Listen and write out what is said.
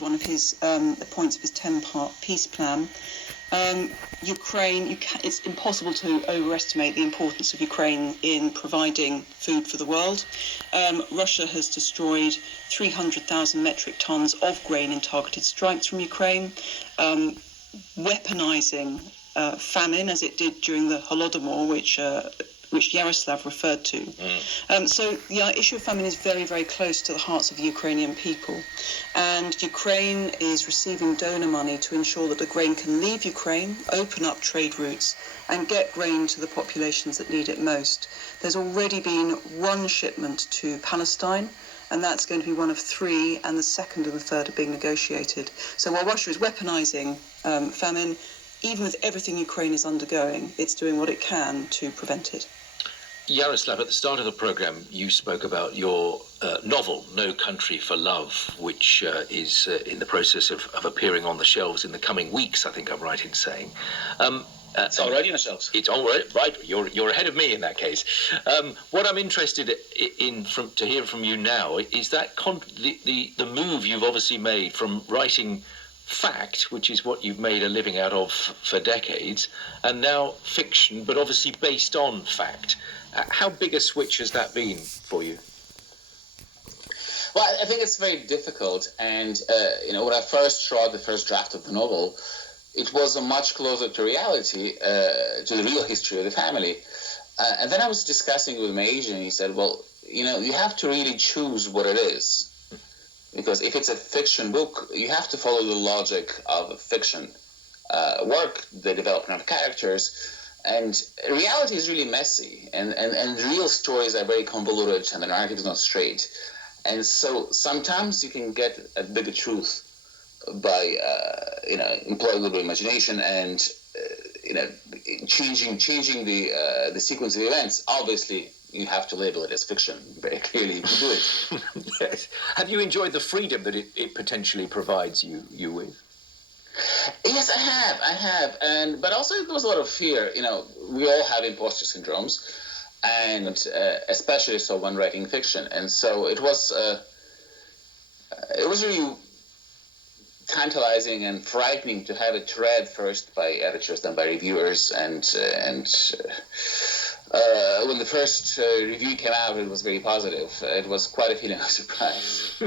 one of his the points of his 10-part peace plan. Ukraine, it's impossible to overestimate the importance of Ukraine in providing food for the world. Russia has destroyed 300,000 metric tons of grain in targeted strikes from Ukraine, weaponizing famine as it did during the Holodomor, which Yaroslav referred to. So the issue of famine is very, very close to the hearts of the Ukrainian people. And Ukraine is receiving donor money to ensure that the grain can leave Ukraine, open up trade routes, and get grain to the populations that need it most. There's already been one shipment to Palestine, and that's going to be one of three, and the second and the third are being negotiated. So while Russia is weaponizing famine, even with everything Ukraine is undergoing, it's doing what it can to prevent it. Yaroslav, at the start of the programme, you spoke about your novel, No Country for Love, which is in the process of appearing on the shelves in the coming weeks, I think I'm right in saying. It's already on the shelves. It's already, right, you're ahead of me in that case. What I'm interested in to hear from you now is that the move you've obviously made from writing fact, which is what you've made a living out of for decades, and now fiction, but obviously based on fact. How big a switch has that been for you? Well, I think it's very difficult, and when I first wrote the first draft of the novel, it was much closer to reality, to the real history of the family. And then I was discussing with my agent, and he said, well, you have to really choose what it is. Because if it's a fiction book, you have to follow the logic of a fiction work, the development of characters. And reality is really messy, and real stories are very convoluted, and the narrative is not straight. And so sometimes you can get a bigger truth by, employing a little bit of imagination and, changing the sequence of events. Obviously, you have to label it as fiction very clearly to do it. Yes. Have you enjoyed the freedom that it potentially provides you with? Yes, I have, but also there was a lot of fear. We all have imposter syndromes, and especially so when writing fiction. And so it was really tantalizing and frightening to have it read first by editors, then by reviewers, and when the first review came out, it was very positive. It was quite a feeling of surprise.